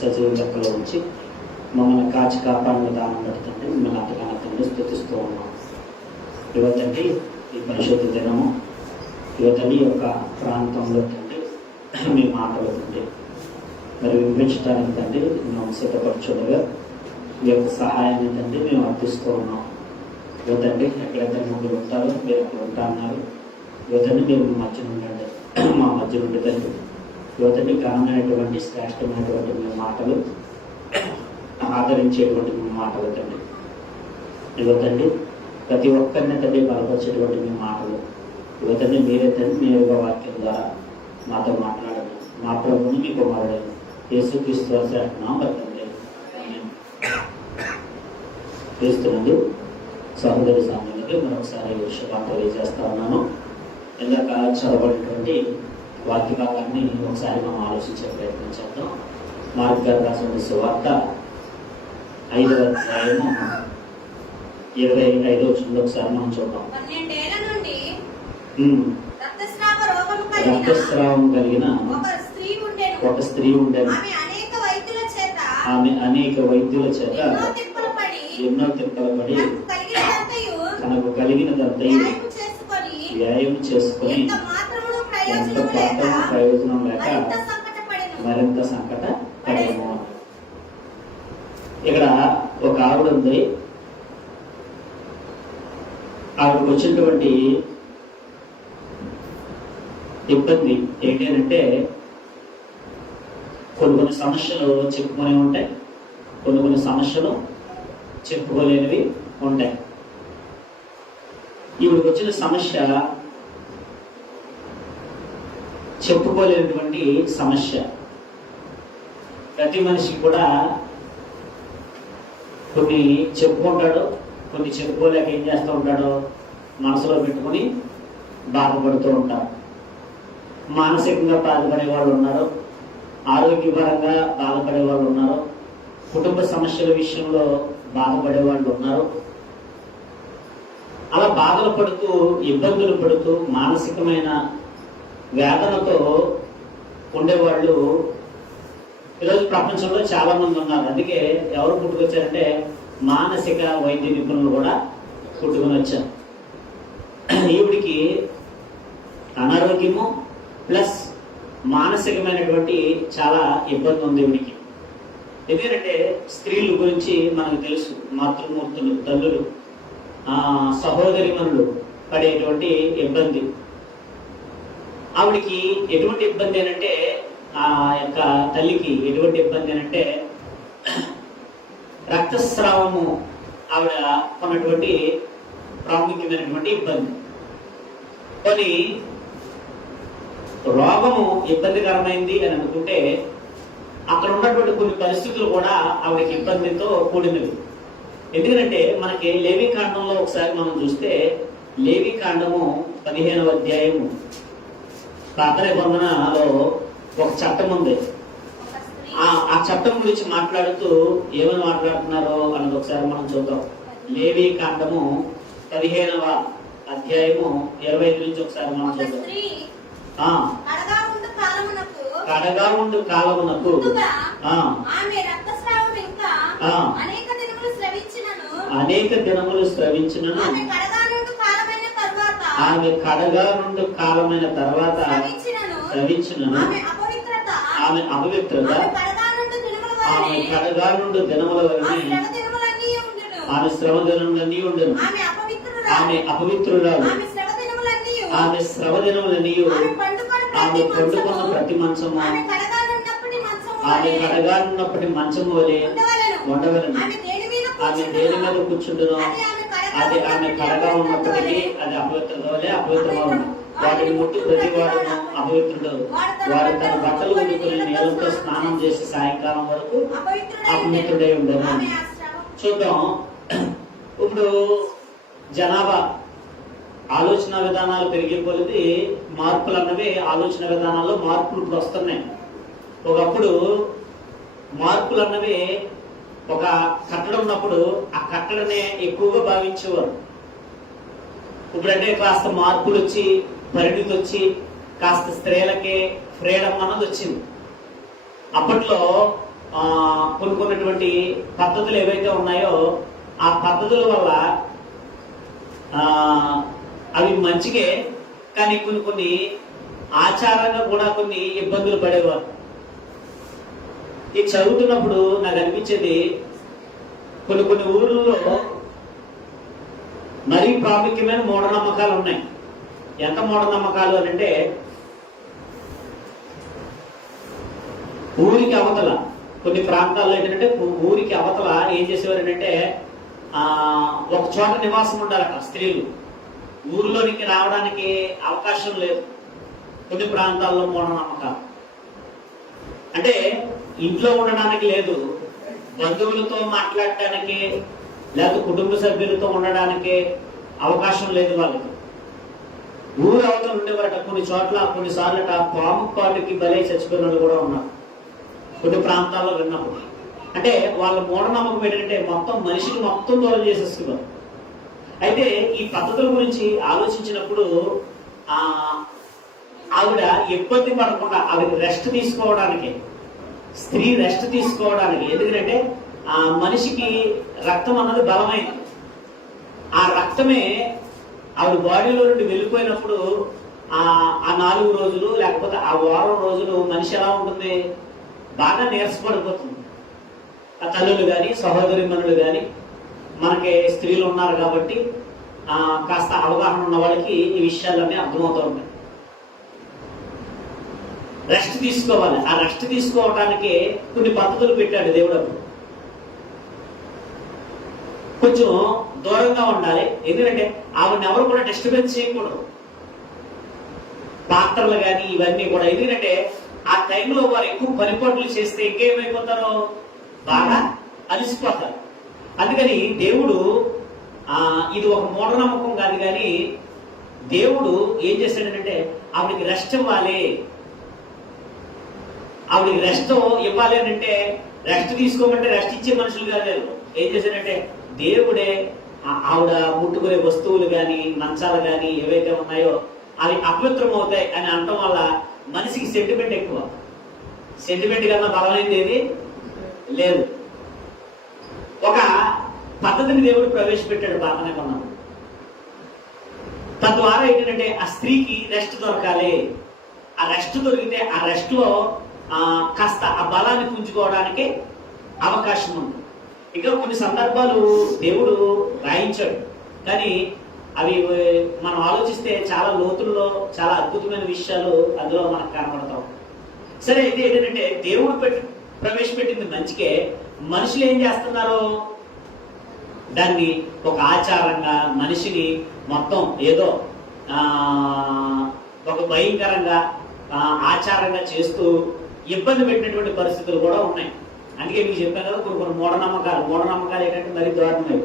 సజీవ లెక్కలో ఉంచి మమ్మల్ని కాచి కాపాడిన విధానం పెడుతుంది. మిమ్మల్ని అంతగానో తండ్రి స్తుతిస్తూ ఉన్నాం. యువతండి ఈ పరిశుద్ధ దినము యువతని యొక్క ప్రాంతంలో తండ్రి మీ మాటలు తండ్రి మరి వినిపించడానికి తండ్రి మేము సిద్ధపరచుడుగా మీ యొక్క సహాయాన్ని తండ్రి మేము అర్థిస్తూ ఉన్నాం. యువతండి ఎక్కడైతే మీరు ఉంటారో మీరు అక్కడ ఉంటా అన్నారు. యువతని మీరు మీ మధ్య ఉండండి, మా మధ్య నుండి తండ్రి యువతని ఘనమైనటువంటి శ్రేష్టమైనటువంటి మీ మాటలు ఆదరించేటువంటి మీ మాటలు తండ్రి యువతండి ప్రతి ఒక్కరిని తండ్రి బలపరిచేటువంటి మీ మాటలు యువతని మీరే తండ్రి నేరుగా వాక్యం ద్వారా మాతో మాట్లాడండి. మా ప్రభుని మీ కుమారుడు యేసుక్రీస్తు తండ్రి క్రీస్తునందు సహోదరి సామాన్యులకి మరొకసారి శుభాన్ని తెలియజేస్తా ఉన్నాను. ఇందాక చదవబడినటువంటి వాక్య భాగాన్ని ఒకసారి మనం ఆలోచించే ప్రయత్నం చేద్దాం. మార్క్ గారు రాసిన సువార్త 5వ అధ్యాయము 25వ వచనం ఒకసారి మనం చూద్దాం. రక్తస్రావం కలిగిన ఒక స్త్రీ ఉండేది. ఆమె అనేక వైద్యుల చేత ఎన్నో తిప్పలు పడి తనకు కలిగినదంతయు వ్యాయామం చేసుకొని ఎంత మాత్రం ప్రయోజనం లేక మరింత సంకట పడేమో. ఇక్కడ ఒక ఆవిడ ఉంది. ఆవిడకు వచ్చినటువంటి ఇబ్బంది ఏంటి అంటే కొన్ని సమస్యలు చెప్పుకునే ఉంటాయి, కొన్ని సమస్యలు చెప్పుకోలేనివి ఉంటాయి. ఈవిడికి వచ్చిన సమస్య చెప్పుకోలేనటువంటి సమస్య. ప్రతి మనిషికి కూడా కొన్ని చెప్పుకుంటాడు, కొన్ని చెప్పుకోలేక ఏం చేస్తూ ఉంటాడో మనసులో పెట్టుకుని బాధపడుతూ ఉంటారు. మానసికంగా బాధపడే వాళ్ళు ఉన్నారు, ఆరోగ్యపరంగా బాధపడే వాళ్ళు ఉన్నారు, కుటుంబ సమస్యల విషయంలో బాధపడే వాళ్ళు ఉన్నారు. అలా బాధలు పడుతూ ఇబ్బందులు పడుతూ మానసికమైన వేదనతో ఉండేవాళ్ళు ఈరోజు ప్రపంచంలో చాలా మంది ఉన్నారు. అందుకే ఎవరు పుట్టుకొచ్చారంటే మానసిక వైద్య నిపుణులు కూడా పుట్టుకొని వచ్చారు. ఈవిడికి అనారోగ్యము ప్లస్ మానసికమైనటువంటి చాలా ఇబ్బంది ఉంది ఈవిడికి. ఎందుకంటే స్త్రీల గురించి మనకు తెలుసు, మాతృమూర్తులు, తల్లులు, సహోదరిమణులు పడేటువంటి ఇబ్బంది. ఆవిడికి ఎటువంటి ఇబ్బంది అంటే ఆ యొక్క తల్లికి ఎటువంటి ఇబ్బంది అంటే రక్తస్రావము ఆవిడ కొన్నటువంటి ప్రాముఖ్యమైనటువంటి ఇబ్బంది. కొన్ని రోగము ఇబ్బందికరమైంది అని అనుకుంటే అక్కడ ఉన్నటువంటి కొన్ని పరిస్థితులు కూడా ఆవిడకి ఇబ్బందితో కూడినవి. ఎందుకంటే మనకి లేవి కాండంలో ఒకసారి మనం చూస్తే లేవి కాండము 15వ అధ్యాయము పాత నిబంధనలో ఒక చట్టం ఉంది. ఆ చట్టం గురించి మాట్లాడుతూ ఏమని మాట్లాడుతున్నారో అన్నది ఒకసారి మనం చూద్దాం. లేవి కాండము 15వ అధ్యాయము 25 నుంచి ఒకసారి మనం చూద్దాం. కడగా ఉండు కాలమునకు అనేక దినములు స్రవించినను ఆమె కడగా నుండి కాలమైన తర్వాత స్రవించినను ఆమె అపవిత్రత ఆమె కడగా నుండి దినముల వరకు ఆమె శ్రమ దినములన్నీ ఉండను. ఆమె అపవిత్రురాలు. ఆమె శ్రమ దినములన్నీ ఆమె పండుకున్న ప్రతి మంచము ఆమె కడగానున్నప్పటి మంచము వలె ఉండవలను. ఆమె దేని మీద కూర్చుండునో అది ఆమె కడగా ఉన్నప్పటికీ అది అపవిత్రత వలె అపవిత్రమవును. వాటిని ముట్టు ప్రతి వాడును అపవిత్రుడు. వాడు తన బట్టలు ఉడుకుని నీళ్ళతో స్నానం చేసి సాయంకాలం వరకు అపవిత్రుడై ఉండను. చూద్దాం. ఇప్పుడు జనాభా ఆలోచన విధానాలు పెరిగే కొలది మార్పులు అన్నవి ఆలోచన విధానాల్లో మార్పులు ఇప్పుడు వస్తున్నాయి. ఒకప్పుడు మార్పులు అన్నవి ఒక కట్టడం ఉన్నప్పుడు ఆ కట్టడనే ఎక్కువగా భావించేవారు. ఇప్పుడంటే కాస్త మార్పులు వచ్చి పరిణితి వచ్చి కాస్త స్త్రీలకి ఫ్రీడమ్ అన్నది వచ్చింది. అప్పట్లో కొనుక్కున్నటువంటి పద్ధతులు ఏవైతే ఉన్నాయో ఆ పద్ధతుల వల్ల అవి మంచిగే, కానీ కొన్ని ఆచారంగా కూడా కొన్ని ఇబ్బందులు పడేవారు. ఇది చదువుతున్నప్పుడు నాకు అనిపించేది, కొన్ని ఊర్లలో మరీ ప్రాముఖ్యమైన మూఢనమ్మకాలు ఉన్నాయి. ఎంత మూఢనమ్మకాలు అని అంటే, ఊరికి అవతల కొన్ని ప్రాంతాల్లో ఏంటంటే ఊరికి అవతల ఏం చేసేవారు అంటే ఒక చోట నివాసం ఉండాలట స్త్రీలు. ఊరిలోనికి రావడానికి అవకాశం లేదు. కొన్ని ప్రాంతాల్లో మూఢనమ్మకాలు అంటే ఇంట్లో ఉండడానికి లేదు, బంధువులతో మాట్లాడటానికి లేకపోతే కుటుంబ సభ్యులతో ఉండడానికి అవకాశం లేదు వాళ్ళకి. ఊరు అవతల ఉండేవారట. కొన్ని చోట్ల కొన్నిసార్లట పాము కాటుకి బలై చచ్చిపోయిన వాళ్ళు కూడా ఉన్నారు కొన్ని ప్రాంతాల్లో విన్నప్పుడు. అంటే వాళ్ళ మూఢనమ్మకం ఏంటంటే మొత్తం మనిషిని మొత్తం దూరం చేసేస్తున్నారు. అయితే ఈ పద్ధతుల గురించి ఆలోచించినప్పుడు ఆవిడ ఇబ్బంది పడకుండా ఆవిడ రెస్ట్ తీసుకోవడానికి, స్త్రీ రెస్ట్ తీసుకోవడానికి, ఎందుకంటే ఆ మనిషికి రక్తం అన్నది బలమైనది. ఆ రక్తమే ఆవిడ బాడీలో నుండి వెళ్ళిపోయినప్పుడు ఆ 4 రోజులు లేకపోతే ఆ వారం రోజులు మనిషి ఎలా ఉంటుంది, బాగా నీరసపడిపోతుంది. ఆ తల్లులు కానీ సహోదరిమణులు కానీ మనకి స్త్రీలు ఉన్నారు కాబట్టి కాస్త అవగాహన ఉన్న వాళ్ళకి ఈ విషయాలన్నీ అర్థమవుతూ ఉంటాయి. రెస్ట్ తీసుకోవాలి. ఆ రెస్ట్ తీసుకోవడానికి కొన్ని పద్ధతులు పెట్టాడు దేవుడు. కొంచెం దూరంగా ఉండాలి, ఎందుకంటే ఆవిడని ఎవరు కూడా డిస్టర్బెన్స్ చేయకూడదు. పాత్రలు కానీ ఇవన్నీ కూడా, ఎందుకంటే ఆ టైంలో వారు ఎక్కువ పనిపాట్లు చేస్తే ఇంకేమైపోతారో బాగా అలసిపోతారు. అందుకని దేవుడు ఇది ఒక మూఢనమ్మకం కాదు, కానీ దేవుడు ఏం చేశాడంటే ఆవిడికి రెస్ట్ ఇవ్వాలి. ఆవిడికి రెస్ట్ ఇవ్వాలి అని అంటే రెస్ట్ తీసుకోమంటే రెస్ట్ ఇచ్చే మనుషులు కాదు. ఏం చేశాడంటే దేవుడే ఆవిడ ముట్టుకునే వస్తువులు కానీ మంచాలు కానీ ఏవైతే ఉన్నాయో అవి అపవిత్రం అవుతాయి అని అనటం వల్ల మనిషికి సెంటిమెంట్ ఎక్కువ. సెంటిమెంట్ కన్నా బలమైనది ఏది లేదు. ఒక పద్ధతిని దేవుడు ప్రవేశపెట్టాడు పాత నిబంధనలో. తద్వారా ఏంటంటే ఆ స్త్రీకి రెస్ట్ దొరకాలి. ఆ రెస్ట్ దొరికితే ఆ రెస్ట్ లో కాస్త ఆ బలాన్ని పుంజుకోవడానికి అవకాశం ఉంది. ఇంకా కొన్ని సందర్భాలు దేవుడు రాయించాడు, కానీ అవి మనం ఆలోచిస్తే చాలా లోతుల్లో చాలా అద్భుతమైన విషయాలు అందులో మనకు కనబడతాం. సరే, అయితే ఏంటంటే దేవుడు ప్రవేశపెట్టింది మంచికే, మనుషులు ఏం చేస్తున్నారో దాన్ని ఒక ఆచారంగా మనిషిని మొత్తం ఏదో ఒక భయంకరంగా ఆచారంగా చేస్తూ ఇబ్బంది పెట్టినటువంటి పరిస్థితులు కూడా ఉన్నాయి. అందుకే మీకు చెప్పాను కదా, కొన్ని మూఢనమ్మకాలు ఏంటంటే మరీ దారుణమే.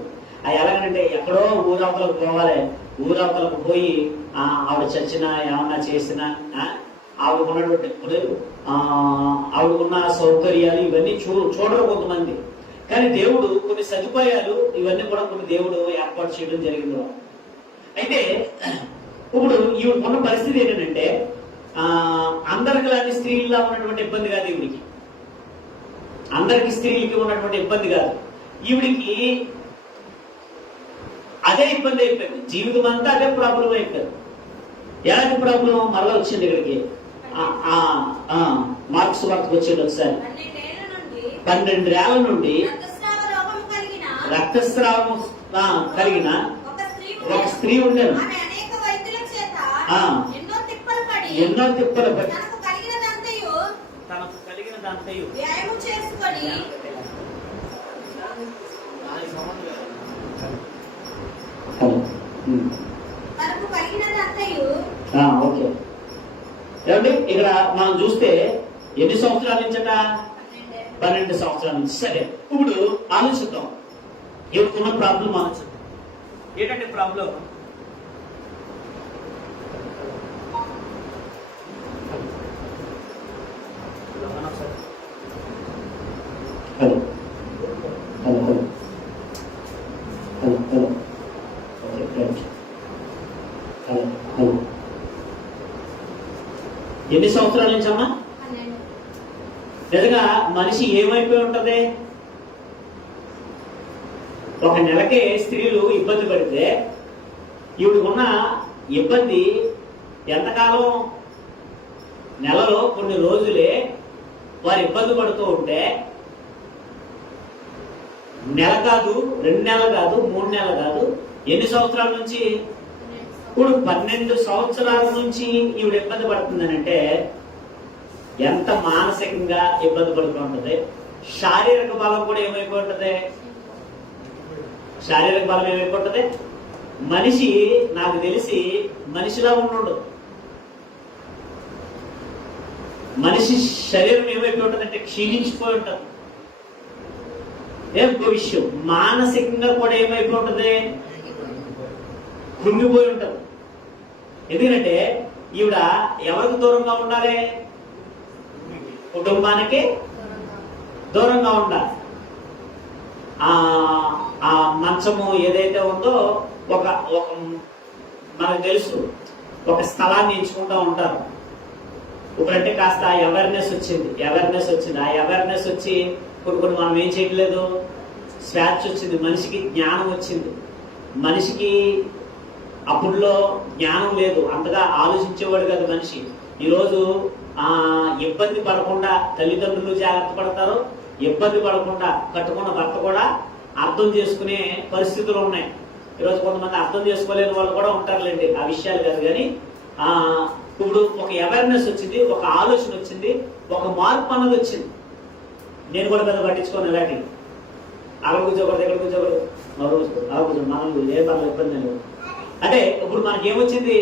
అవి ఎలాగంటే ఎక్కడో ఊరవతలకు పోవాలి, ఊరవతలకు పోయి ఆవిడ చచ్చినా ఏమన్నా చేసినా ఆవిడకున్నటువంటి ఆవిడకున్న సౌకర్యాలు ఇవన్నీ చూడరు కొంతమంది. కానీ దేవుడు కొన్ని సదుపాయాలు ఇవన్నీ కూడా కొన్ని దేవుడు ఏర్పాటు చేయడం జరిగింది. అయితే ఇప్పుడు ఈవిడకున్న పరిస్థితి ఏంటంటే అందరికి లాంటి స్త్రీల్లో ఉన్నటువంటి ఇబ్బంది కాదు ఈవిడికి. అందరికి స్త్రీలకి ఉన్నటువంటి ఇబ్బంది కాదు, ఈవిడికి అదే ఇబ్బంది అయిపోయింది. జీవితం అంతా అదే ప్రాబ్లం అయిపోయింది. ఎలాంటి ప్రాబ్లం మళ్ళా వచ్చింది ఇక్కడికి మార్క్స్ వార్తకు వచ్చేది. ఒకసారి 12 ఏళ్ల నుండి రక్తస్రావం కలిగిన ఒక స్త్రీ ఉండేది. ఎన్నో తిప్పలు పడి తనకు కలిగినదంతయు ఓకే. ఏమండి ఇక్కడ మనం చూస్తే ఎన్ని సంవత్సరాల నుంచట? 12 సంవత్సరాల నుంచి. సరే, ఇప్పుడు ఆలోచిద్దాం. ఎవరికున్న ప్రాబ్లం ఆలోచిద్దాం. ఏంటంటే problem hello hello hello hello hello hello hello ఎన్ని సంవత్సరాల నుంచి అమ్మా? నిజంగా మనిషి ఏమైపోయి ఉంటది? ఒక నెలకే స్త్రీలు ఇబ్బంది పడితే ఈవిడకున్న ఇబ్బంది ఎంతకాలం? నెలలో కొన్ని రోజులే వారు ఇబ్బంది పడుతూ ఉంటే నెల కాదు, 2 నెలలు కాదు, 3 నెలలు కాదు, ఎన్ని సంవత్సరాల నుంచి? ఇప్పుడు 12 సంవత్సరాల నుంచి ఈవిడ ఇబ్బంది పడుతుందనంటే ఎంత మానసికంగా ఇబ్బంది పడుతూ ఉంటుంది. శారీరక బలం కూడా ఏమైపోతుంది? శారీరక బలం ఏమైపోతుంది? మనిషి నాకు తెలిసి మనిషిలా ఉండు, మనిషి శరీరం ఏమైపోయి ఉంటుందంటే క్షీణించిపోయి ఉంటుంది. ఇంకో విషయం, మానసికంగా కూడా ఏమైపోయి ఉంటుంది? కృంగిపోయి ఉంటుంది. ఎందుకంటే ఈవిడ ఎవరికి దూరంగా ఉండాలి? కుటుంబానికి దూరంగా ఉండాలి. ఆ మంచము ఏదైతే ఉందో ఒక మనకు తెలుసు, ఒక స్థలాన్ని ఎంచుకుంటూ ఉంటారు. ఇప్పుడంటే కాస్త అవేర్నెస్ వచ్చింది. ఆ అవేర్నెస్ వచ్చి కొన్ని మనం ఏం చేయట్లేదు, స్వేచ్ఛ వచ్చింది, మనిషికి జ్ఞానం వచ్చింది. మనిషికి అప్పుడులో జ్ఞానం లేదు, అంతగా ఆలోచించేవాడు కాదు మనిషి. ఈరోజు ఇబ్బంది పడకుండా తల్లిదండ్రులు జాగ్రత్త పడతారు, ఇబ్బంది పడకుండా కట్టుకున్న భర్త కూడా అర్థం చేసుకునే పరిస్థితులు ఉన్నాయి. ఈరోజు కొంతమంది అర్థం చేసుకోలేని వాళ్ళు కూడా ఉంటారులేండి, ఆ విషయాలు కాదు. కానీ ఇప్పుడు ఒక అవేర్నెస్ వచ్చింది, ఒక ఆలోచన వచ్చింది, ఒక మార్పు అన్నది వచ్చింది. నేను కూడా పెద్ద పట్టించుకోను ఇలాంటి అక్కడ కూర్చోకూడదు, ఎక్కడ కూర్చోకూడదు, మనం ఏ పనులు ఇబ్బంది లేదు. అంటే ఇప్పుడు మనకి ఏమొచ్చింది?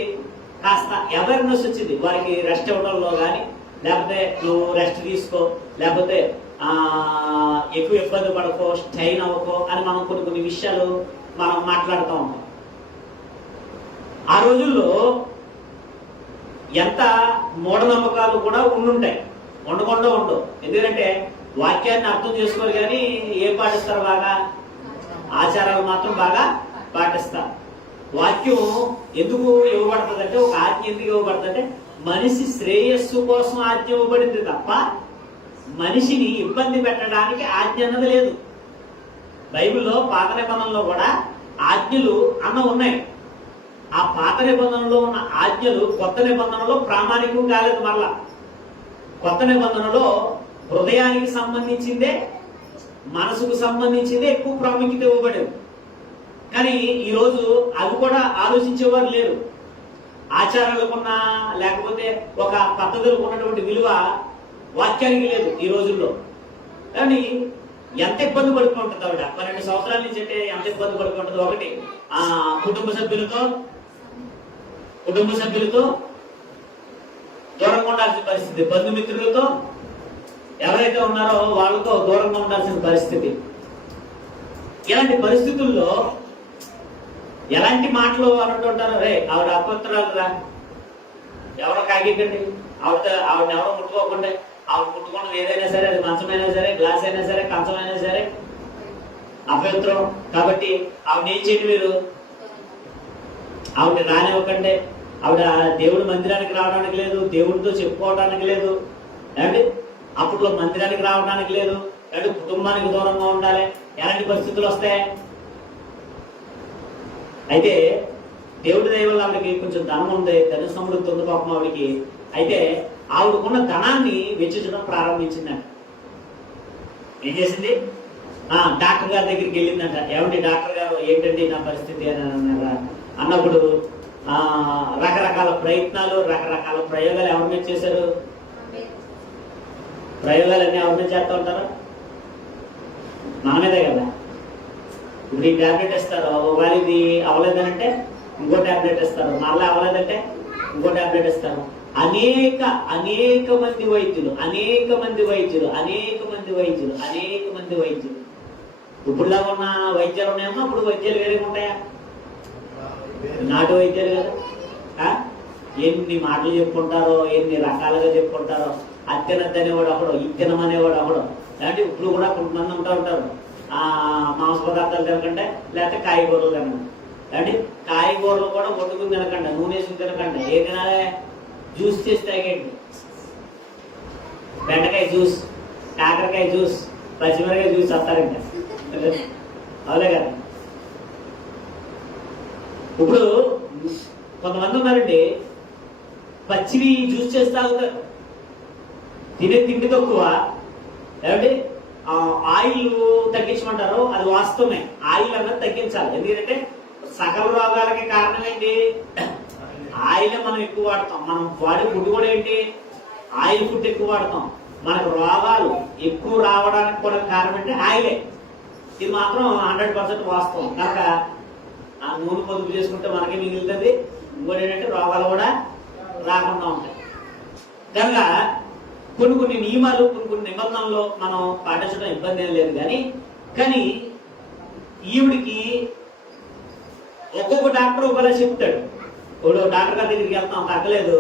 కాస్త అవేర్నెస్ వచ్చింది. వారికి రెస్ట్ ఇవ్వడంలో కానీ, లేకపోతే నువ్వు రెస్ట్ తీసుకో, లేకపోతే ఎక్కువ ఇబ్బంది పడకో, స్ట్రైన్ అవ్వకో అని మనం కొన్ని విషయాలు మనం మాట్లాడుతూ ఉంటాం. ఆ రోజుల్లో ఎంత మూఢనమ్మకాలు కూడా ఉండుంటాయి, ఉండకుండా ఉండవు. ఎందుకంటే వాక్యాన్ని అర్థం చేసుకోరు, కానీ ఏం పాటిస్తారు? బాగా ఆచారాలు మాత్రం బాగా పాటిస్తారు. వాక్యం ఎందుకు ఇవ్వబడుతుందంటే, ఒక ఆజ్ఞ ఎందుకు ఇవ్వబడుతుందంటే మనిషి శ్రేయస్సు కోసం ఆజ్ఞ ఇవ్వబడింది తప్ప మనిషిని ఇబ్బంది పెట్టడానికి ఆజ్ఞ అన్నది లేదు. బైబిల్లో పాత నిబంధనలో కూడా ఆజ్ఞలు ఉన్నాయి. ఆ పాత నిబంధనలో ఉన్న ఆజ్ఞలు కొత్త నిబంధనలో ప్రామాణికం కాలేదు. మరలా కొత్త నిబంధనలో హృదయానికి సంబంధించిందే, మనసుకు సంబంధించిందే ఎక్కువ ప్రాముఖ్యత ఇవ్వబడింది. కానీ ఈరోజు అవి కూడా ఆలోచించేవారు లేరు. ఆచారాలకున్న లేకపోతే ఒక పద్ధతులకు ఉన్నటువంటి విలువ వాక్యానికి లేదు ఈ రోజుల్లో. కానీ ఎంత ఇబ్బంది పడుకుంటుంది ఆవిడ 12 సంవత్సరాల నుంచి అంటే ఎంత ఇబ్బంది పడుకుంటుంది. ఒకటి కుటుంబ సభ్యులతో దూరంగా ఉండాల్సిన పరిస్థితి, బంధుమిత్రులతో ఎవరైతే ఉన్నారో వాళ్ళతో దూరంగా ఉండాల్సిన పరిస్థితి. ఇలాంటి పరిస్థితుల్లో ఎలాంటి మాటలు అంటుంటారు? రే ఆవిడ అపవిత్రాలురా, ఎవరో కాగికండి, ఆవిడని ఎవరో ముట్టుకోకుండా, ఆవిడ ముట్టుకున్నది ఏదైనా సరే, అది మంచమైనా సరే, గ్లాస్ అయినా సరే, కంచమైనా సరే అపవిత్రం. కాబట్టి ఆవిడ ఏం చేయండి, మీరు ఆవిడ రానివ్వకండి. ఆవిడ దేవుడి మందిరానికి రావడానికి లేదు, దేవుడితో చెప్పుకోవడానికి లేదు, అంటే అప్పట్లో మందిరానికి రావడానికి లేదు, అంటే కుటుంబానికి దూరంగా ఉండాలి. ఎలాంటి పరిస్థితులు వస్తాయి? అయితే దేవుడి దయ వల్ల ఆవిడకి కొంచెం ధనం ఉంది, ధన సమృద్ధి ఉంది పాపం ఆవిడకి. అయితే ఆవిడకున్న ధనాన్ని వెచ్చించడం ప్రారంభించిందంట. ఏం చేసింది? డాక్టర్ గారి దగ్గరికి వెళ్ళిందంట. ఏమండి డాక్టర్ గారు, ఏంటండి నా పరిస్థితి అని అన్నప్పుడు రకరకాల ప్రయత్నాలు, రకరకాల ప్రయోగాలు ఎవరి మీద చేశారు? ప్రయోగాలన్నీ ఎవరి మీద చేస్తూ ఉంటారు? మన మీదే కదా. ఇప్పుడు ఈ ట్యాబ్లెట్ ఇస్తారు, ఒకవేళ ఇది అవ్వలేదనంటే ఇంకో ట్యాబ్లెట్ ఇస్తారు, మళ్ళీ అవ్వలేదంటే ఇంకో ట్యాబ్లెట్ ఇస్తారు. అనేక మంది వైద్యులు ఇప్పుడులా ఉన్న వైద్యాలు ఉన్నాయమ్మా. అప్పుడు వైద్యాలు వేరేగా ఉంటాయా? నాటు వైద్యాలు కదా. ఎన్ని మాటలు చెప్పుకుంటారో, ఎన్ని రకాలుగా చెప్పుకుంటారో. అత్తినద్దు అనేవాడు ఒకడు, ఇత్తనం అనేవాడు ఒకడు. అంటే ఇప్పుడు కూడా కొంతమంది ఉంటారు మాంస పదార్థాలు తినకండి, లేకపోతే కాయగూరలు తినండి. అంటే కాయగూరలు కూడా వండుకుని తినకండి, నూనె వేసుకుని తినకండి. ఏ తినాలి? జ్యూస్ చేసి తాగండి. బెండకాయ జ్యూస్, కాకరకాయ జ్యూస్, పచ్చిమిరకాయ జ్యూస్ వస్తారంట. అవులే కదా. ఇప్పుడు కొంతమంది ఉన్నారండి, పచ్చివి జ్యూస్ చేసి తాగుతారు, తినే తిండి తక్కువ. ఏమంటే ఆయిల్ తగ్గించమంటారు, అది వాస్తవమే. ఆయిల్ అన్నది తగ్గించాలి. ఎందుకంటే సకల రోగాలకి కారణం ఏంటి? ఆయిల్ మనం ఎక్కువ వాడతాం. మనం వాడే ఫుడ్ కూడా ఏంటి? ఆయిల్ ఫుడ్ ఎక్కువ వాడతాం. మనకు రోగాలు ఎక్కువ రావడానికి కూడా కారణం అంటే ఆయిలే. ఇది మాత్రం 100% వాస్తవం. కనుక ఆ నూనె పొదుపు చేసుకుంటే మనకి మిగులుతుంది. ఇంకోటి ఏంటంటే రోగాలు కూడా రాకుండా ఉంటాయి. కనుక కొన్ని నియమాలు, కొన్ని నిబంధనలు మనం పాటించడం ఇబ్బంది ఏం లేదు. కానీ ఈవిడికి ఒక్కొక్క డాక్టర్ ఒకలా చెప్తాడు. ఇప్పుడు డాక్టర్ గారి దగ్గరికి వెళ్తాం, తగ్గలేదు,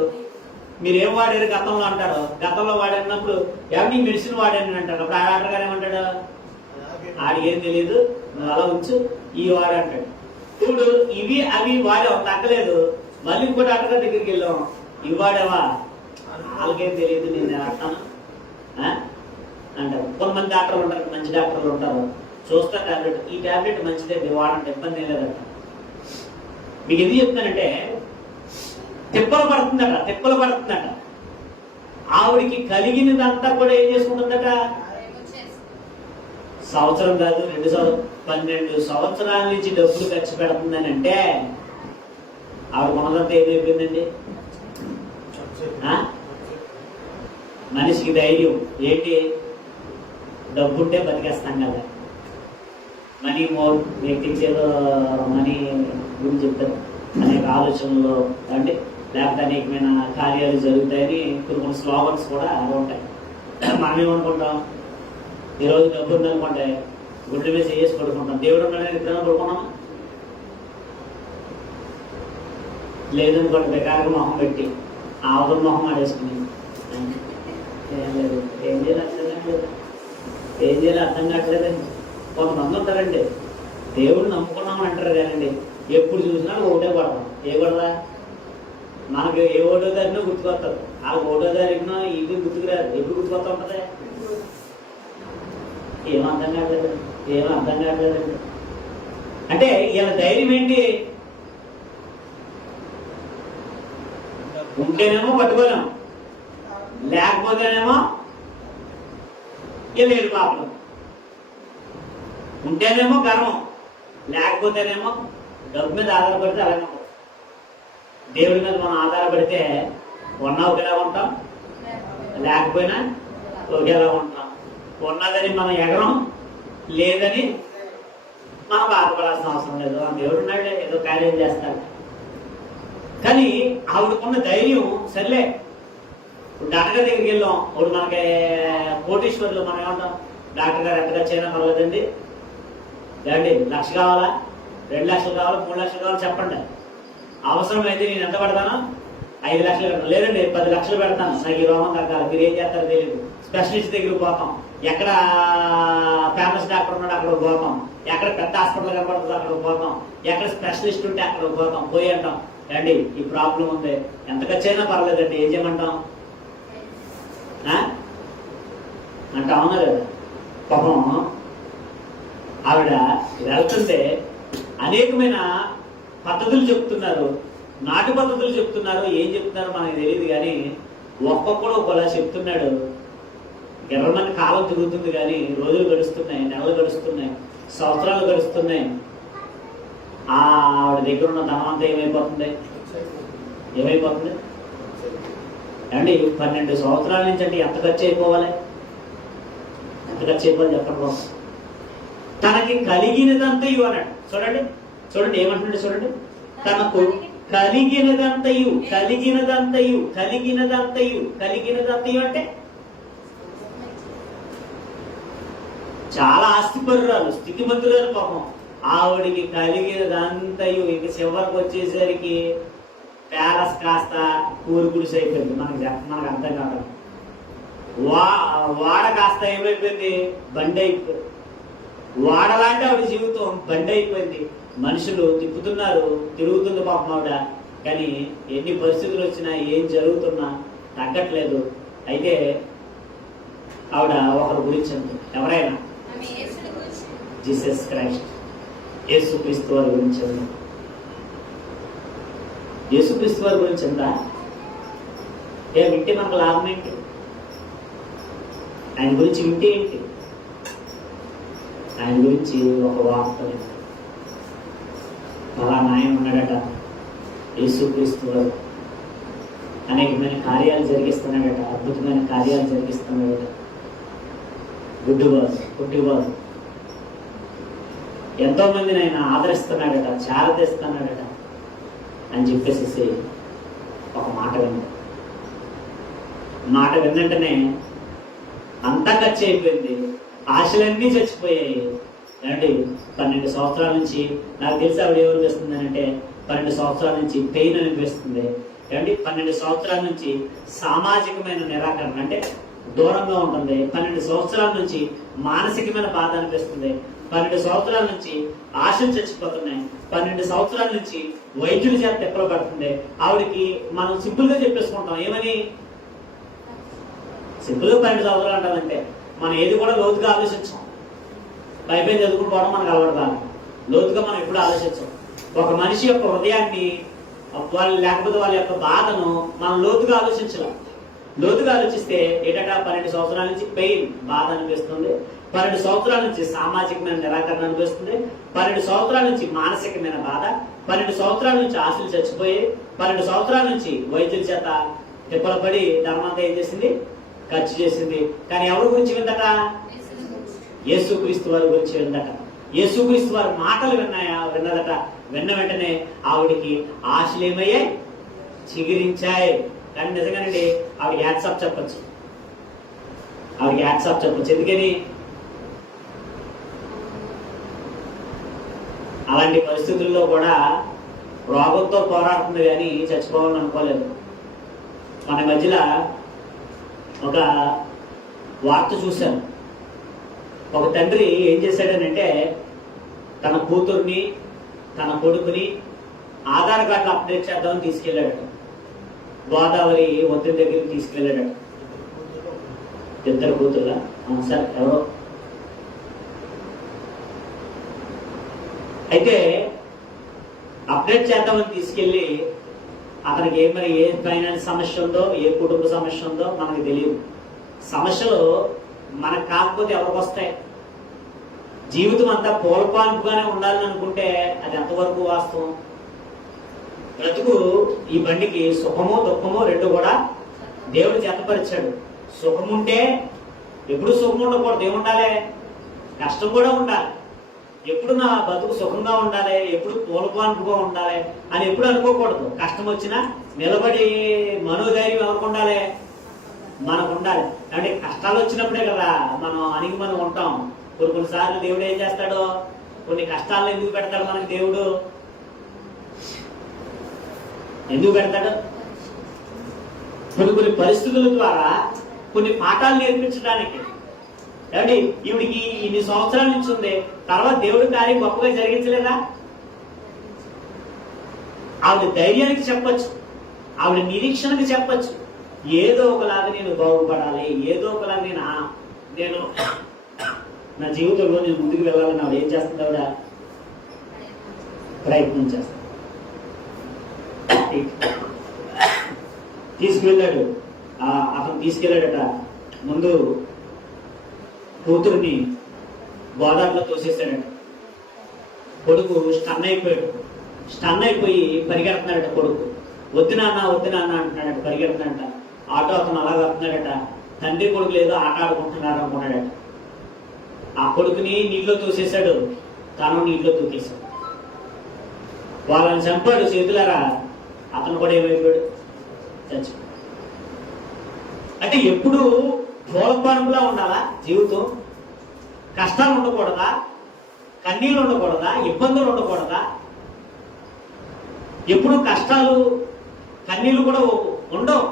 మీరు ఏం వాడారు గతంలో అంటారు. గతంలో వాడినప్పుడు ఎవరి మెడిసిన్ వాడాను అంటారు. అప్పుడు ఆ డాక్టర్ గారు ఏమంటాడు? ఆడికి ఏం తెలియదు, నువ్వు అలా ఉంచు, ఈ వాడు అంటాడు. ఇప్పుడు ఇవి అవి వాడావు, తగ్గలేదు, మళ్ళీ ఇంకో డాక్టర్ గారి దగ్గరికి వెళ్ళాం, ఇవి వాడావా, వాళ్ళకేం తెలియదు, నేను రాస్తాను అంటారు. కొంతమంది డాక్టర్లు ఉంటారు, మంచి డాక్టర్లు ఉంటారు, చూస్తా టాబ్లెట్, ఈ టాబ్లెట్ మంచిదండి, వాడంటే ఇబ్బంది ఏం లేదంట. మీకు ఎందుకు చెప్తానంటే తిప్పలు పడుతుందట. ఆవిడికి కలిగినదంతా కూడా ఏం చేసుకుంటుందట? సంవత్సరం కాదు, 2 సంవత్సరం, 12 సంవత్సరాల నుంచి డబ్బులు ఖర్చు పెడుతుందని అంటే ఆవిడ కొన్నదంతా ఏమైపోయిందండి? మనిషికి ధైర్యం ఏంటి? డబ్బుంటే బతికేస్తాం కదా, మనీ మోర్ మేకింగ్స్, ఏదో మనీ గురించి చెప్తారు, అనేక ఆలోచనలు అంటే లేకపోతే అనేకమైన కార్యాలు జరుగుతాయని కొన్ని స్లోగన్స్ కూడా ఉంటాయి. మనం ఏమనుకుంటాం? ఈరోజు డబ్బు ఉందనుకుంటే గుడ్ల మీద చేసి పడుకుంటాం. దేవుడు ఉన్నాడని ఎప్పుడైనా పడుకున్నామా? లేదనుకోండి, బెకారుగా మొహం పెట్టి ఆవుల మొహం ఆడేసుకుని ఏం చేయాలి అర్థం కావట్లేదండి. కొంతమంది ఉంటారండి, దేవుడు నమ్ముకున్నామని అంటారు కానండి, ఎప్పుడు చూసినా ఒకటే పడతాం. ఏ పడదా? మనకు ఏ ఒకటో దారినో గుర్తుకొస్తారు, ఆ ఒకటో దారినో ఇది గుర్తుకురాదు. ఎప్పుడు గుర్తుకొస్తా ఉంటది? ఏమో అర్థం కావట్లేదండి. అంటే ఇలా ధైర్యం ఏంటి? ఉంటేనేమో పట్టుకోలేము, లేకపోతేనేమో లేదు పాపం. ఉంటేనేమో గర్వం, లేకపోతేనేమో డబ్బు మీద ఆధారపడితే అలాగే. దేవుడి మీద మనం ఆధారపడితే ఉన్నా ఒకేలా ఉంటాం, లేకపోయినా ఒకేలా ఉంటాం. ఉన్నదని మనం ఎగరం, లేదని మనం బాధపడాల్సిన అవసరం లేదు. దేవుడు ఉన్నాడు, ఏదో కార్యం చేస్తాడు. కానీ ఆవిడకున్న ధైర్యం సర్లే. ఇప్పుడు డాక్టర్ గారి దగ్గరికి వెళ్ళాం, ఇప్పుడు మనకి కోటీశ్వర్లు మనం ఏమంటాం? డాక్టర్ గారు ఎంత ఖర్చు అయినా పర్లేదండి, ఏమండి 1 లక్ష కావాలా, 2 లక్షలు కావాలా, 3 లక్షలు కావాలా చెప్పండి, అవసరం అయితే నేను ఎంత పెడతాను? 5 లక్షలు పెడతాను, లేదండి 10 లక్షలు పెడతాను, నాకు ఈ రోగం తగ్గాలి, మీరు ఏం చేస్తారో తెలియదు. స్పెషలిస్ట్ దగ్గరికి పోతాం, ఎక్కడ ఫేమస్ డాక్టర్ ఉన్నాడు అక్కడ పోతాం, ఎక్కడ పెద్ద హాస్పిటల్ కనబడుతుందో అక్కడ పోతాం, ఎక్కడ స్పెషలిస్ట్ ఉంటే అక్కడ పోతాం. పోయి అంటాం, అండి ఈ ప్రాబ్లం ఉంది, ఎంత ఖర్చు అయినా పర్లేదండి, ఏం చేయమంటాం అంటే? అవునా లేదా? పాపం ఆవిడ వెళ్తుంటే అనేకమైన పద్ధతులు చెప్తున్నారు, నాటు పద్ధతులు చెప్తున్నారు, ఏం చెప్తున్నారో మనకి తెలియదు. కానీ ఒక్కొక్కడు ఒకలా చెప్తున్నాడు. 20 మంది కాలం తిరుగుతుంది, కానీ రోజులు గడుస్తున్నాయి, నెలలు గడుస్తున్నాయి, సంవత్సరాలు గడుస్తున్నాయి. ఆవిడ దగ్గర ఉన్న ధనం అంతా ఏమైపోతుంది? అండి 12 సంవత్సరాల నుంచి అంటే ఎంత ఖర్చు అయిపోవాలి? చెప్పండి. తనకి కలిగినదంతయు అన్నాడు. చూడండి ఏమంటుండే, చూడండి. తనకు కలిగినదంతయు అంటే చాలా ఆస్తిపరురాలు, స్థితిమంతురాలు. పాపం ఆవిడికి కలిగినదంతయు ఇక చివరికి వచ్చేసరికి ప్యాలెస్ కాస్త కూరుకుడిసి అయిపోయింది. మనకు అర్థం కాదు. వాడ కాస్త ఏమైపోయింది? బండి అయిపోయింది. వాడలాంటి ఆవిడ జీవితం బండి అయిపోయింది. మనుషులు తిప్పుతున్నారు, తిరుగుతుంది పాపం ఆవిడ. కానీ ఎన్ని పరిస్థితులు వచ్చినా, ఏం జరుగుతున్నా తగ్గట్లేదు. అయితే ఆవిడ ఒకరి గురించి అంటుంది, ఎవరైనా జీసస్ క్రైస్ట్, యేసు క్రీస్తు వారి గురించి. యేసుక్రీస్తు వారి గురించి ఉందా? వింటే మనకు లాభం ఏంటి? ఆయన గురించి వింటే ఏంటి? ఆయన గురించి ఒక వార్త అలా నాయన ఉన్నాడట, యేసుక్రీస్తు వారు అనేకమైన కార్యాలు జరిగిస్తున్నాడట, అద్భుతమైన కార్యాలు జరిగిస్తున్నాడట. గుడ్డివారు ఎంతో మందిని ఆయన ఆదరిస్తున్నాడట, చారదీస్తున్నాడట అని చెప్పేసి ఒక మాట విన్నంటనే అంతా ఖర్చు అయిపోయింది, ఆశలన్నీ చచ్చిపోయాయి. ఏమండి 12 సంవత్సరాల నుంచి నాకు తెలిసి ఆవిడ ఏమనిపిస్తుంది అంటే 12 సంవత్సరాల నుంచి పెయిన్ అనిపిస్తుంది. ఏమండి 12 సంవత్సరాల నుంచి సామాజికమైన నిరాకరణ అంటే దూరంగా ఉంటుంది. 12 సంవత్సరాల నుంచి మానసికమైన బాధ అనిపిస్తుంది. 12 సంవత్సరాల నుంచి ఆశలు చచ్చిపోతున్నాయి. 12 సంవత్సరాల నుంచి వైద్యుల చేత తిప్పలు పడుతుంది. ఆవిడకి మనం సింపుల్ గా చెప్పేసుకుంటాం, ఏమని సింపుల్ గా 12 సంవత్సరాలు అంటామంటే మనం ఏది కూడా లోతుగా ఆలోచించాం. పైపైన చదువుకుంటుకోవడం మనకు అలవాటు. లోతుగా మనం ఎప్పుడు ఆలోచించాం. ఒక మనిషి యొక్క హృదయాన్ని లేకపోతే వాళ్ళ యొక్క బాధను మనం లోతుగా ఆలోచించలేం. లోతుగా ఆలోచిస్తే ఏటట 12 సంవత్సరాల నుంచి పెయిన్ బాధ అనిపిస్తుంది, 12 సంవత్సరాల నుంచి సామాజికమైన నిరాకరణ అనిపిస్తుంది, 12 సంవత్సరాల నుంచి మానసికమైన బాధ, 12 సంవత్సరాల నుంచి ఆశలు చచ్చిపోయి, 12 సంవత్సరాల నుంచి వైద్యుల చేత తిప్పలు పడి ధర్మంతా ఏం చేసింది, ఖర్చు చేసింది. కానీ ఎవరి గురించి విందట? యేసుక్రీస్తు వారి గురించి విందట. యేసుక్రీస్తు వారి మాటలు విన్నదట. విన్న వెంటనే ఆవిడికి ఆశలు ఏమయ్యాయి, చిగిరించాయి. కానీ నిజంగానండి ఆవిడకి హ్యాట్సాప్ చెప్పచ్చు. ఎందుకని అలాంటి పరిస్థితుల్లో కూడా రోగంతో పోరాడుతుంది కానీ చచ్చిపోవాలని అనుకోలేదు. మన మధ్యలో ఒక వార్త చూశాను. ఒక తండ్రి ఏం చేశాడనంటే తన కూతుర్ని తన కొడుకుని ఆధార్ కార్డు అప్డేట్ చేద్దామని తీసుకెళ్ళాడట. గోదావరి ఒత్తిడి దగ్గరికి తీసుకెళ్ళాడట. 2 కూతుర్లా సార్ ఎవరో అయితే అప్డేట్ చేద్దామని తీసుకెళ్ళి అతనికి ఏ ఫైనాన్స్ సమస్య ఉందో, ఏ కుటుంబ సమస్య ఉందో మనకు తెలియదు. సమస్యలు మనకు కాకపోతే ఎవరికి వస్తాయి? జీవితం అంతా పూలపాన్పుగానే ఉండాలని అనుకుంటే అది ఎంతవరకు వాస్తవం? బ్రతుకు ఈ బండికి సుఖము దుఃఖము 2 కూడా దేవుడు జతపరిచాడు. సుఖం ఉంటే ఎప్పుడు సుఖం ఉండకూడదు, ఏముండాలి? కష్టం కూడా ఉండాలి. ఎప్పుడు నా బతుకు సుఖంగా ఉండాలి, ఎప్పుడు పూలపాన్పుగా ఉండాలి అని ఎప్పుడు అనుకోకూడదు. కష్టం వచ్చినా నిలబడి మనోధైర్యం ఎవరికి ఉండాలి? మనకు ఉండాలి. అంటే కష్టాలు వచ్చినప్పుడే కదా మనం ఉంటాం. కొన్నిసార్లు దేవుడు ఏం చేస్తాడో, కొన్ని కష్టాలను ఎందుకు పెడతాడు మనకి దేవుడు? ఎందుకు పెడతాడు? కొన్ని పరిస్థితుల ద్వారా కొన్ని పాఠాలు నేర్పించడానికి. ఏమండి ఈవిడికి ఇన్ని సంవత్సరాల నుంచి ఉంది, తర్వాత దేవుడి కార్యం గొప్పగా జరిగించలేదా? ఆవిడ ధైర్యానికి చెప్పచ్చు, ఆవిడ నిరీక్షణకి చెప్పచ్చు, ఏదో ఒకలాగా నేను బాగుపడాలి, ఏదో ఒకలాగా నేను నా జీవితంలో నేను ముందుకు వెళ్ళాలని ఆవిడ ఏం చేస్తుంది? ఆవిడ ప్రయత్నం చేస్తాడు. అతను తీసుకెళ్ళాడట. ముందు కూతురుని గోదావరిలో తోసేశాడట. కొడుకు స్టన్ అయిపోయి పరిగెడుతున్నాడట. కొడుకు వద్దు నాన్న అంటున్నాడట, పరిగెడుతున్నాడట. ఆటో అతను అలా వస్తున్నాడట. తండ్రి కొడుకు లేదో ఆట ఆడుకుంటున్నారు అనుకున్నాడట. ఆ కొడుకుని నీళ్ళలో తోసేశాడు, తాను నీళ్ళలో తూకేశాడు. వాళ్ళని చంపాడు చేతులారా. అతను కూడా ఏమైపోయాడు? చచ్చిపోయాడు. అంటే ఎప్పుడు పూలపాన్పులా ఉండాలా జీవితం? కష్టాలు ఉండకూడదా? కన్నీళ్ళు ఉండకూడదా? ఇబ్బందులు ఉండకూడదా? ఎప్పుడు కష్టాలు కన్నీళ్ళు కూడా ఉండవు.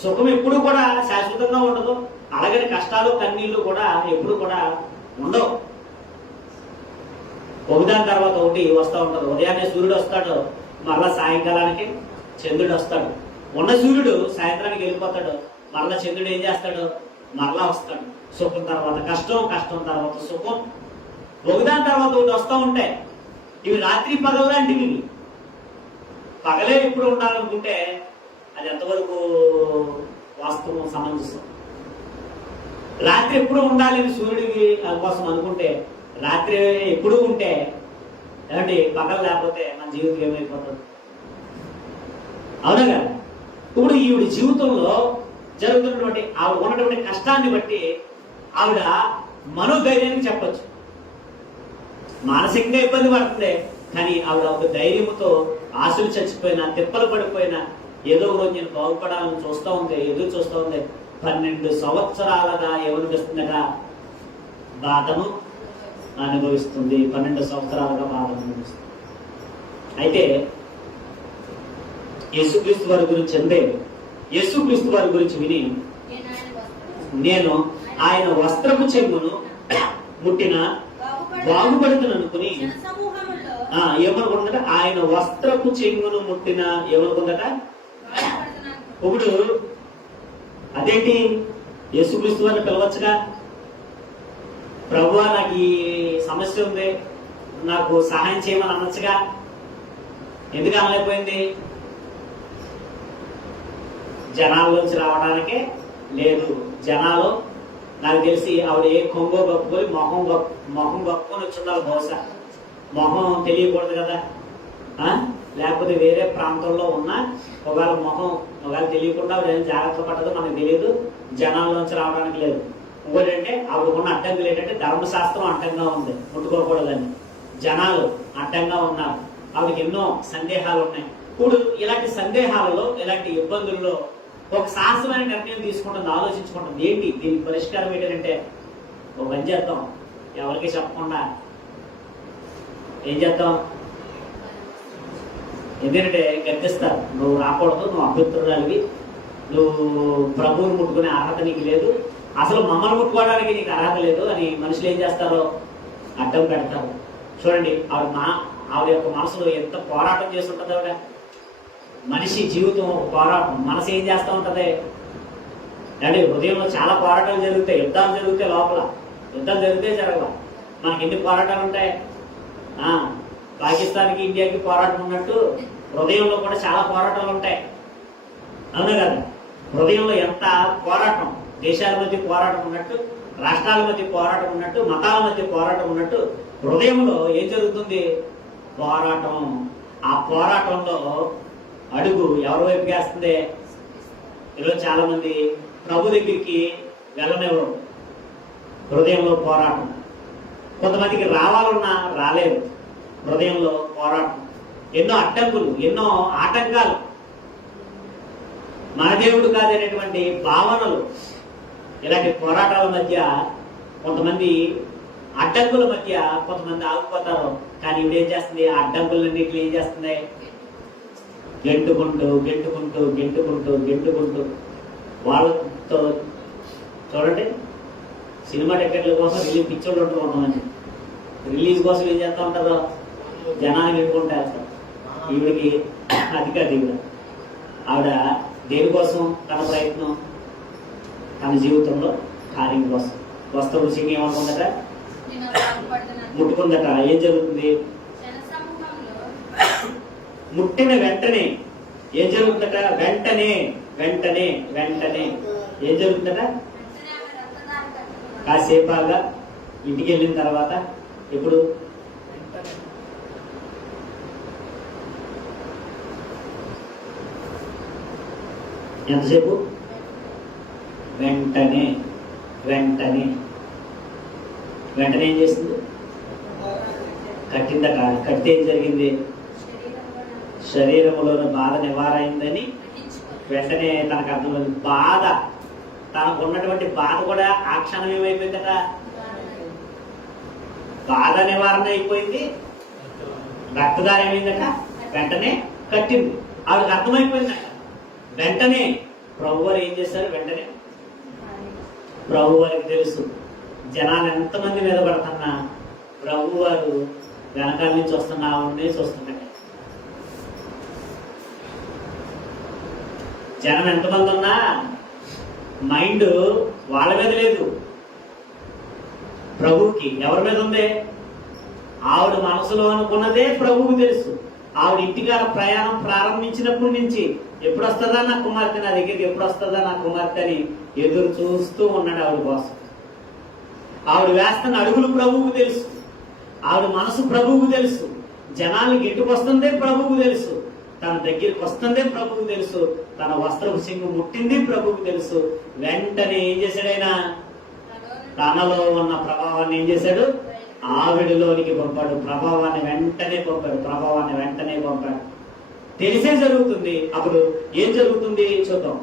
సుఖం ఎప్పుడు కూడా శాశ్వతంగా ఉండదు. అలాగని కష్టాలు కన్నీళ్లు కూడా ఎప్పుడు కూడా ఉండవు. ఒకదాని తర్వాత ఒకటి వస్తూ ఉంటారు. ఉదయాన్నే సూర్యుడు వస్తాడు, మరలా సాయంకాలానికి చంద్రుడు వస్తాడు. ఉన్న సూర్యుడు సాయంత్రానికి వెళ్ళిపోతాడు, మరలా చంద్రుడు ఏం చేస్తాడు? మరలా వస్తాడు. సుఖం తర్వాత కష్టం, కష్టం తర్వాత సుఖం, ఒకదాని తర్వాత ఒకటి వస్తూ ఉంటాయి. ఇవి రాత్రి పగలు లాంటివి. పగలే ఎప్పుడు ఉండాలనుకుంటే అది ఎంతవరకు వాస్తవం, సమంజసం? రాత్రి ఎప్పుడు ఉండాలని సూర్యుడికి కోసం అనుకుంటే రాత్రి ఎప్పుడు ఉంటే ఏమంటే పగలు లేకపోతే మన జీవితం ఏమైపోతుంది? అవునా కదా? ఇప్పుడు ఈవిడ జీవితంలో జరుగుతున్నటువంటి ఆవిడ ఉన్నటువంటి కష్టాన్ని బట్టి ఆవిడ మనోధైర్యానికి చెప్పచ్చు. మానసికంగా ఇబ్బంది పడుతుంది, కానీ ఆవిడ ఒక ధైర్యంతో ఆశలు చచ్చిపోయినా, తిప్పలు పడిపోయినా, ఏదో రోజు నేను బాగుపడాలని చూస్తూ ఉంది, ఎదురు చూస్తూ ఉంది. 12 సంవత్సరాలుగా ఏమనిపిస్తుందట? బాధను అనుభవిస్తుంది. 12 సంవత్సరాలుగా బాధను అనుభవిస్తుంది. అయితే యేసుక్రీస్తు వారి గురించి అందే, యేసుక్రీస్తు వారి గురించి విని నేను ఆయన వస్త్రపు చెంగును ముట్టిన బాగుపడుతున్నాను అనుకుని ఏమనుకుందట? ఆయన వస్త్రపు చెంగును ముట్టిన ఏమనుకుందట? ఇప్పుడు అదేంటి? యేసుక్రీస్తు వారిని పిలవచ్చుగా, ప్రభువా నాకు ఈ సమస్య ఉంది, నాకు సహాయం చేయమని అనొచ్చుగా. ఎందుకు అనలేకపోయింది? జనాల్లోంచి రావడానికే లేదు. జనాలు నాకు తెలిసి ఆవిడ ఏ కొంగో కప్పుకొని మొహం కప్పుకొని వచ్చి ఉండాలి బహుశా. మొహం తెలియకూడదు కదా, లేకపోతే వేరే ప్రాంతంలో ఉన్న ఒకవేళ తెలియకుండా ఆవిడ ఏం జాగ్రత్త పడ్డదో మనకు తెలియదు. జనాల్లోంచి రావడానికి లేదు. ఇంకోటి అంటే ఆవిడకున్న అడ్డంకులు ఏంటంటే ధర్మశాస్త్రం అడ్డంగా ఉంది, ముట్టుకోకూడదని. జనాలు అడ్డంగా ఉన్నారు. ఆవిడకి ఎన్నో సందేహాలు ఉన్నాయి. ఇప్పుడు ఇలాంటి సందేహాలలో, ఇలాంటి ఇబ్బందుల్లో ఒక సాహసమైన నిర్ణయం తీసుకుంటుంది, ఆలోచించుకుంటుంది. ఏంటి దీనికి పరిష్కారం ఏంటంటే, ఒక పని చేద్దాం, ఎవరికి చెప్పకుండా ఏం చేద్దాం? ఎందుకంటే గర్తిస్తారు, నువ్వు రాకూడదు, నువ్వు అభ్యంతరురాలివి, నువ్వు ప్రభువుని ముట్టుకునే అర్హత నీకు లేదు, అసలు మమ్మల్ని ముట్టుకోవడానికి నీకు అర్హత లేదు అని మనుషులు ఏం చేస్తారో అడ్డం పెడతారు. చూడండి, ఆవిడ యొక్క మనసులో ఎంత పోరాటం చేసి ఉంటుంది. ఆవిడ మనిషి జీవితం ఒక పోరాటం. మనసు ఏం చేస్తూ ఉంటది అంటే, హృదయంలో చాలా పోరాటాలు జరుగుతాయి, యుద్ధాలు జరుగుతాయి, లోపల యుద్ధాలు జరిగితే జరగవు. మనకి ఎన్ని పోరాటాలు ఉంటాయి? పాకిస్తాన్కి ఇండియాకి పోరాటం ఉన్నట్టు హృదయంలో కూడా చాలా పోరాటాలు ఉంటాయి. అవునా కదా? హృదయంలో ఎంత పోరాటం, దేశాల మధ్య పోరాటం ఉన్నట్టు, రాష్ట్రాల మధ్య పోరాటం ఉన్నట్టు, మతాల మధ్య పోరాటం ఉన్నట్టు హృదయంలో ఏం జరుగుతుంది? పోరాటం. ఆ పోరాటంలో అడుగు ఎవరి వైపు వేస్తుంది? ఈరోజు చాలా మంది ప్రభు దగ్గరికి వెళ్ళనివ్వరు. హృదయంలో పోరాటం. కొంతమందికి రావాలన్నా రాలేరు. హృదయంలో పోరాటం. ఎన్నో అడ్డంకులు, ఎన్నో ఆటంకాలు, మన దేవుడు కాదనేటువంటి భావనలు. ఇలాంటి పోరాటాల మధ్య కొంతమంది, అడ్డంకుల మధ్య కొంతమంది ఆగిపోతారు. కానీ ఇప్పుడు ఏం చేస్తుంది? ఆ అడ్డంకులన్నింటినీ ఏం చేస్తుంది? గెంటుకుంటూ గెంటుకుంటూ గెంటుకుంటూ గెంటుకుంటూ వాళ్ళతో. చూడండి, సినిమా టికెట్ల కోసం పిచ్చోళ్ళు ఉంటూ ఉంటామని రిలీజ్ కోసం ఏం చేస్తూ ఉంటారో జనాన్ని గెంటుకుంటారు. ఈవిడికి అది కాదు. ఆవిడ దేనికోసం తన ప్రయత్నం? తన జీవితంలో కార్యం కోసం. వస్త్రం సింగ్ ఏమనుకుందట? ముట్టుకుందట. ఏం జరుగుతుంది? ముట్టిన వెంటనే ఏం జరుగుతుందట? వెంటనే వెంటనే వెంటనే ఏం జరుగుతుందట? కాసేపాగా ఇంటికి వెళ్ళిన తర్వాత ఇప్పుడు ఎంతసేపు? వెంటనే వెంటనే వెంటనే ఏం చేసింది? కట్టిందట. కట్టి ఏం జరిగింది? శరీరంలోని బాధ నివారైందని వెంటనే తనకు అర్థమైంది. బాధ, తనకు ఉన్నటువంటి బాధ కూడా ఆ క్షణం ఏమైపోయిందట? బాధ నివారణ అయిపోయింది. రక్తదానం ఏమైందట? వెంటనే కట్టింది. ఆవిడకి అర్థమైపోయిందట. వెంటనే ప్రభు వారు ఏం చేశారు? వెంటనే ప్రభు వారికి తెలుసు జనాలు ఎంతమంది మీద పడుతున్నా ప్రభు వారు వెనకాల నుంచి వస్తున్నా ఆవిడనే చూస్తున్నాడు. జనం ఎంతమంది ఉన్నా మైండ్ వాళ్ళ మీద లేదు, ప్రభువుకి. ఎవరి మీద ఉంది? ఆవిడ మనసులో అనుకున్నదే ప్రభువుకి తెలుసు. ఆవిడ ఇంటికాడ ప్రయాణం ప్రారంభించినప్పటి నుంచి ఎప్పుడు వస్తుందా నా కుమార్తె నా దగ్గరికి, ఎప్పుడు వస్తుందా నా కుమార్తె అని ఎదురు చూస్తూ ఉన్నాడు ఆవిడ కోసం. ఆవిడ వేస్తున్న అడుగులు ప్రభువుకు తెలుసు, ఆవిడ మనసు ప్రభువుకు తెలుసు, జనాలకి ఎటుకు వస్తుందే ప్రభువుకు తెలుసు, తన దగ్గరికి వస్తుందే ప్రభువుకు తెలుసు, తన వస్త్రపు సింగు ముట్టింది ప్రభువుకు తెలుసు. వెంటనే ఏం చేశాడు ఆయన? తనలో ఉన్న ప్రభావాన్ని ఏం చేశాడు? ఆవిడలోనికి పంపాడు. ప్రభావాన్ని వెంటనే పంపాడు. తెలిసే జరుగుతుంది. అప్పుడు ఏం జరుగుతుంది చూద్దాం.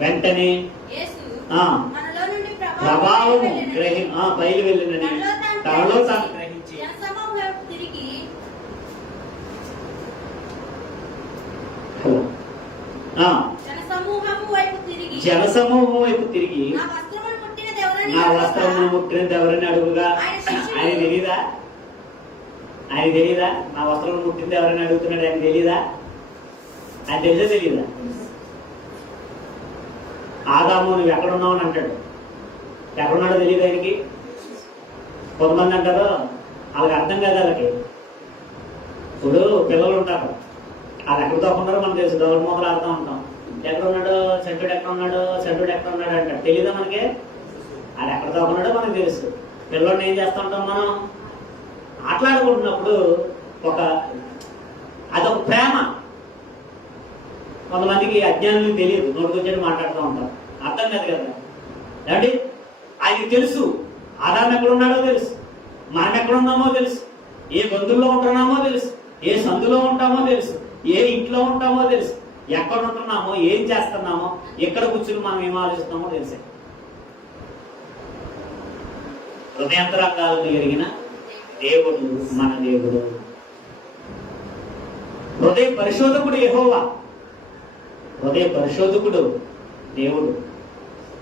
వెంటనే ప్రభావం బయలు వెళ్ళినని తనలో తాను గ్రహించి జనసమూహం వైపు తిరిగి నా వస్త్రమును ముట్టినది ఎవరని అడుగుగా, ఆయన తెలీదా? నా వస్త్రం ముట్టింది ఎవరని అడుగుతున్నాడు. ఆయన తెలీదా? ఆయన తెలీదా? ఆదాము నువ్వు ఎక్కడున్నావు అని అంటాడు. ఎక్కడున్నాడో తెలియదు ఆయనకి. కొంతమంది అంటారు వాళ్ళకి అర్థం కాదు. వాళ్ళకి ఇప్పుడు పిల్లలు ఉంటారు, వాళ్ళు ఎక్కడ తప్పున్నారో మనకు తెలుసు. డౌల్ మొదలు ఆడుతూ ఉంటాం. ఎక్కడున్నాడు సెంటుడు, ఎక్కడున్నాడు అంటాడు. తెలీదా మనకి? అది ఎక్కడ తప్పున్నాడో మనకు తెలుసు. పిల్లల్ని ఏం చేస్తూ ఉంటాం మనం? ఆటలాడుకుంటున్నప్పుడు అదొక ప్రేమ. కొంతమందికి అజ్ఞానులకు తెలియదు, నోటికొచ్చేది మాట్లాడుతూ ఉంటారు. అర్థం కాదు కదా. ఏమండి? ఆయనకి తెలుసు ఆదాము ఎక్కడున్నాడో తెలుసు, మనం ఎక్కడున్నామో తెలుసు, ఏ గొంతుల్లో ఉంటున్నామో తెలుసు, ఏ సందులో ఉంటామో తెలుసు, ఏ ఇంట్లో ఉంటామో తెలుసు, ఎక్కడ ఉంటున్నామో, ఏం చేస్తున్నామో, ఎక్కడ కూర్చుని మనం ఏం ఆలోచిస్తున్నామో తెలుసు. హృదయాంతరంగాలను ఎరిగిన దేవుడు మన దేవుడు. హృదయ పరిశోధకుడు యెహోవా. హృదయ పరిశోధకుడు దేవుడు,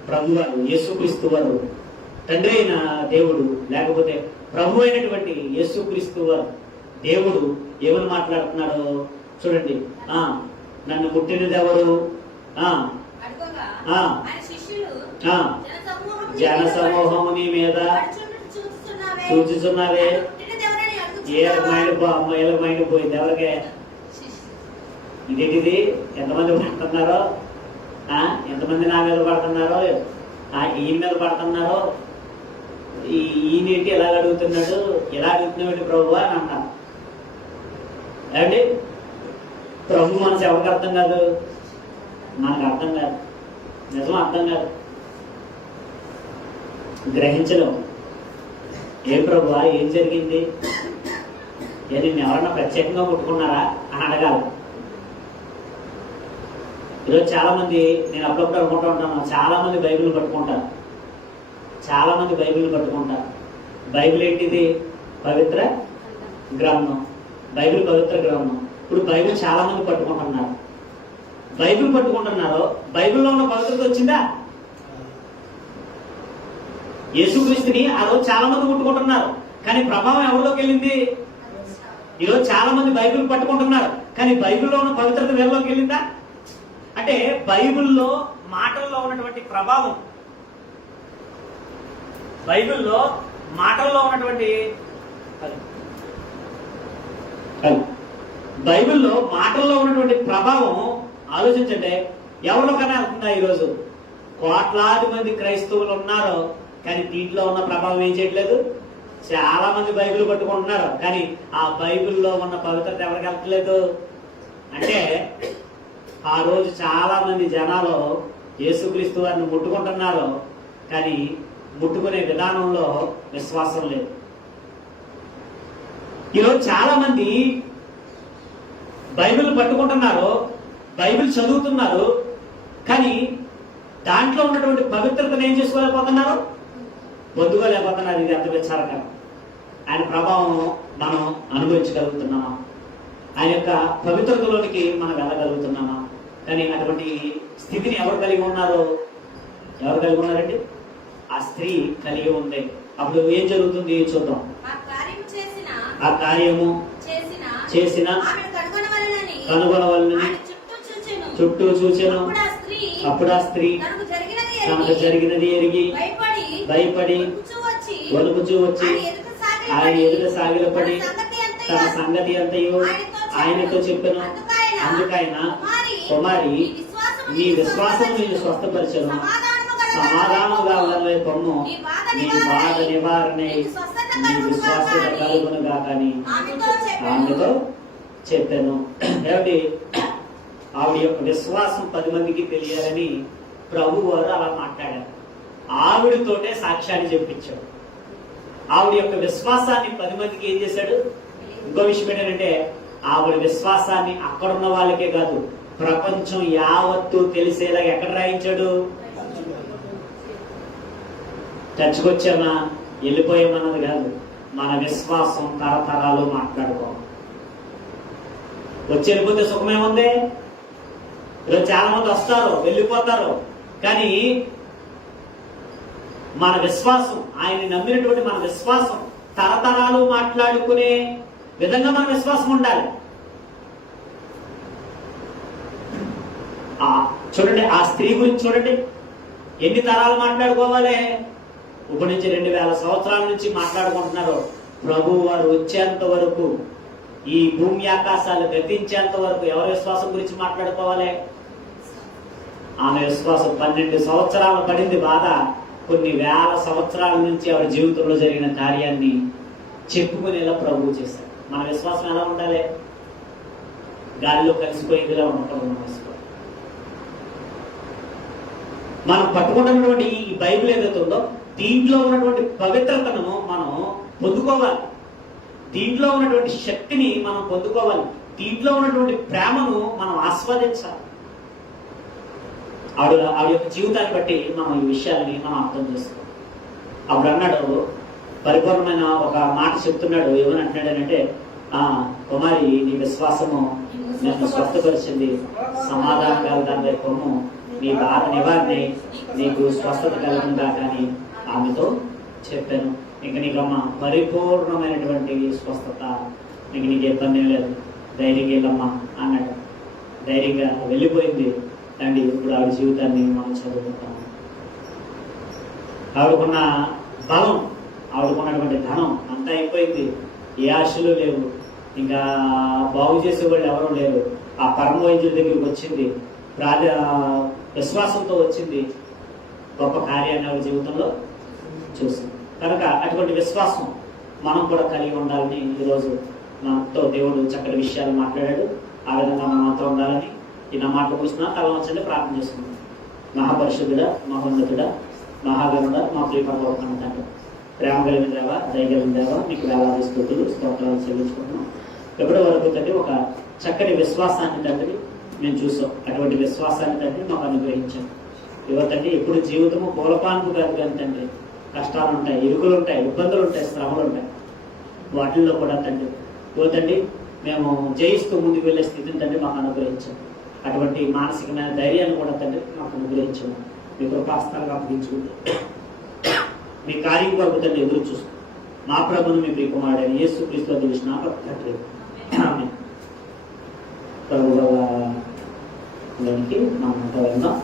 ప్రభువారు, యేసుక్రీస్తు వారు, తండ్రి అయిన దేవుడు, లేకపోతే ప్రభు అయినటువంటి యేసుక్రీస్తు వారు దేవుడు ఏమని మాట్లాడుతున్నాడో చూడండి. నన్ను పుట్టినది ఎవరు? జన సమూహము నీ మీద చూచుచున్నావే. ఏళ్ళ మైండ్ పోయింది ఎవరికే? ఇదేంటిది? ఎంతమంది పడుతున్నారో, ఎంతమంది నా మీద పడుతున్నారో, ఈయన మీద పడుతున్నారో, ఈయనేంటి ఎలా అడుగుతున్నాడు, ఎలా అడుగుతున్నాడు ప్రభు అని అంటాం. ఏమండి? ప్రభు మనసు ఎవరికి అర్థం కాదు? మనకు అర్థం కాదు. నిజం అర్థం కాదు, గ్రహించలేము. ఏం ప్రభు ఏం జరిగింది? నిన్ను ఎవరన్నా ప్రత్యేకంగా ముట్టుకున్నారా అని అడగాలి. ఈరోజు చాలా మంది, నేను అప్పుడప్పుడు అనుకుంటూ ఉంటాను, చాలా మంది బైబిల్ పట్టుకుంటారు. బైబిల్ ఏంటిది? పవిత్ర గ్రంథం. బైబిల్ పవిత్ర గ్రంథం. ఇప్పుడు బైబిల్ చాలా మంది పట్టుకుంటున్నారు. బైబిల్లో ఉన్న పవిత్రత వచ్చిందా? యేసుక్రీస్తుని ఆ రోజు చాలా మంది ముట్టుకుంటున్నారు, కానీ ప్రభావం ఎవరిలోకి వెళ్ళింది? ఈరోజు చాలా మంది బైబిల్ పట్టుకుంటున్నారు, కానీ బైబిల్లో ఉన్న పవిత్రత వీళ్ళలోకి వెళ్ళిందా? అంటే బైబిల్లో మాటల్లో ఉన్నటువంటి ప్రభావం, బైబిల్లో మాటల్లో ఉన్నటువంటి ప్రభావం ఆలోచించండి. ఎవరిలోకైనా అవుతుందా? ఈరోజు కోట్లాది మంది క్రైస్తవులు ఉన్నారు, కానీ దీంట్లో ఉన్న ప్రభావం ఏం చేయట్లేదు. చాలా మంది బైబిల్ పట్టుకుంటున్నారు, కానీ ఆ బైబిల్లో ఉన్న పవిత్రత ఎవరికి వెళ్తలేదు. అంటే ఆ రోజు చాలా మంది జనాలు యేసుక్రీస్తు వారిని ముట్టుకుంటున్నారు, కానీ ముట్టుకునే విధానంలో విశ్వాసం లేదు. ఈరోజు చాలా మంది బైబిల్ పట్టుకుంటున్నారు, బైబిల్ చదువుతున్నారు, కానీ దాంట్లో ఉన్నటువంటి పవిత్రతను ఏం చేసుకోలేకపోతున్నారు, పొందుకోలేకపోతున్నారు. ఇది అంత విచారకరం. ఆయన ప్రభావం మనం అనుభవించగలుగుతున్నామా? ఆయన యొక్క పవిత్రతలోనికి మనం వెళ్ళగలుగుతున్నామా? కానీ అటువంటి స్థితిని ఎవరు కలిగి ఉన్నారండి? ఆ స్త్రీ కలిగి ఉంది. అప్పుడు ఏం జరుగుతుంది చూద్దాం. ఆ కార్యము చేసిన కనుగొనవలనని చుట్టూ చూచెను. అప్పుడు ఆ స్త్రీ తనకు జరిగినది ఎరిగి భయపడి వణుకుచూ వచ్చి ఆయన ఎదుట సాగిలపడి తన సంగతి అంతయు ఆయనతో చెప్పాను. అందుకైన కుమారి నీ విశ్వాసం నేను స్వస్థపరచను, సమాధానముగా ఉన్నవే పొమ్ము, నీ బాధ నివారణ నీ విశ్వాసం కలుగునుగా కానీ ఆమెతో చెప్పాను. ఏమిటి? ఆవిడ యొక్క విశ్వాసం 10 మందికి తెలియాలని ప్రభు వారు అలా మాట్లాడారు. ఆవిడతోటే సాక్ష్యాన్ని చెప్పించాడు. ఆవిడ యొక్క విశ్వాసాన్ని 10 మందికి ఏం చేశాడు? ఇంకో విషయం ఏంటంటే ఆవిడ విశ్వాసాన్ని అక్కడున్న వాళ్ళకే కాదు, ప్రపంచం యావత్తు తెలిసేలాగా ఎక్కడ రాయించాడు? చర్చకొచ్చామా వెళ్ళిపోయామన్నది కాదు, మన విశ్వాసం తరతరాలు మాట్లాడుకోవాలి. వచ్చి వెళ్ళిపోతే సుఖమేముంది? ఈరోజు చాలా మంది వస్తారు వెళ్ళిపోతారు, కానీ మన విశ్వాసం, ఆయన నమ్మినటువంటి మన విశ్వాసం తరతరాలు మాట్లాడుకునే విధంగా మన విశ్వాసం ఉండాలి. చూడండి, ఆ స్త్రీ గురించి చూడండి, ఎన్ని తరాలు మాట్లాడుకోవాలి? ఇప్పటి నుంచి 2000 సంవత్సరాల నుంచి మాట్లాడుకుంటున్నారు. ప్రభు వారు వచ్చేంత వరకు, ఈ భూమి ఆకాశాలు గతించేంత వరకు ఎవరి విశ్వాసం గురించి మాట్లాడుకోవాలి? ఆమె విశ్వాసం 12 సంవత్సరాలు పడింది బాధ. కొన్ని వేల సంవత్సరాల నుంచి ఆవిడ జీవితంలో జరిగిన కార్యాన్ని చెప్పుకునేలా ప్రభు చేశారు. మన విశ్వాసం ఎలా ఉండాలి? గాలిలో కలిసిపోయేదిలా ఉండకూడదు. మన విశ్వాసం మనం పట్టుకున్నటువంటి ఈ బైబిల్ ఏదైతే ఉందో దీంట్లో ఉన్నటువంటి పవిత్రతను మనం పొందుకోవాలి. దీంట్లో ఉన్నటువంటి శక్తిని మనం పొందుకోవాలి. దీంట్లో ఉన్నటువంటి ప్రేమను మనం ఆస్వాదించాలి. ఆవిడ యొక్క జీవితాన్ని బట్టి మనం ఈ విషయాలని మనం అర్థం చేసుకోవాలి. అప్పుడు అన్నాడు, పరిపూర్ణమైన ఒక మాట చెప్తున్నాడు. ఏమని అంటున్నాడనంటే, కుమారి నీ విశ్వాసము నన్ను స్వస్థపరిచింది, సమాధానంగా దాని పొమ్ము, నీ బాధ నివారణ నీకు స్వస్థత కలిగిందా కానీ ఆమెతో చెప్పాను. ఇంక నీకమ్మ పరిపూర్ణమైనటువంటి స్వస్థత, ఇంక నీకు ఇబ్బంది లేదు, ధైర్యంగా వెళ్ళమ్మా అన్నాడు. ధైర్యంగా వెళ్ళిపోయింది. అండి ఇప్పుడు ఆవిడ జీవితాన్ని మనం చదువుకుంటాము. ఆవిడకున్న బలం, ఆవిడకున్నటువంటి ధనం అంతా అయిపోయింది. ఏ ఆశలు లేవు, ఇంకా బాగు చేసేవాళ్ళు ఎవరూ లేరు. ఆ పరమ వైద్యుల దగ్గరికి వచ్చింది, విశ్వాసంతో వచ్చింది, గొప్ప కార్యాన్ని ఆవిడ జీవితంలో చూసింది. కనుక అటువంటి విశ్వాసం మనం కూడా కలిగి ఉండాలని ఈరోజు మనతో దేవుడు చక్కటి విషయాలు మాట్లాడాడు. ఆ విధంగా మనం మనతో ఉండాలని ఈ నా మాటలు కూర్చున్నా తల వచ్చండి ప్రార్థన చేసుకుంటాం. మహాపరిశుద్ధుడ, మహోన్నతుడ, మహాగరుడ, మా ప్రియపరలోకం తండ్రి, ప్రేమ కలిగిన దేవ, దయగలిగిన దేవ, మీకు వేలాది స్తుతులు స్తోత్రాలు చెల్లించుకుంటున్నాం. ఎప్పటి వరకు తండ్రి ఒక చక్కటి విశ్వాసాన్ని తండ్రి మేము చూసాం. అటువంటి విశ్వాసాన్ని తండ్రి మాకు అనుగ్రహించాం. ఇవ్వతండి ఎప్పుడు జీవితము పూలపాన్పు కాదు కానీ తండ్రి, కష్టాలు ఉంటాయి, ఇరుకులు ఉంటాయి, ఇబ్బందులు ఉంటాయి, శ్రమలు ఉంటాయి. వాటిల్లో కూడా తండ్రి ఇవ్వతండి మేము జయిస్తూ ముందుకు వెళ్ళే స్థితిని తండ్రి మాకు అనుగ్రహించాం. అటువంటి మానసికమైన ధైర్యాన్ని కూడా తండ్రి మాకు అనుగ్రహించాము. మీ కృపాస్తాలుగా అప్పగించుకుంటూ మీ కార్యం కొరకు తండ్రి ఎదురు చూస్తాం. మా ప్రభుని మీ ప్రియకుమారుడైన యేసుక్రీస్తు తెలిసిన తండ్రి ప్రభువులోనికి మనం వెళ్దాం.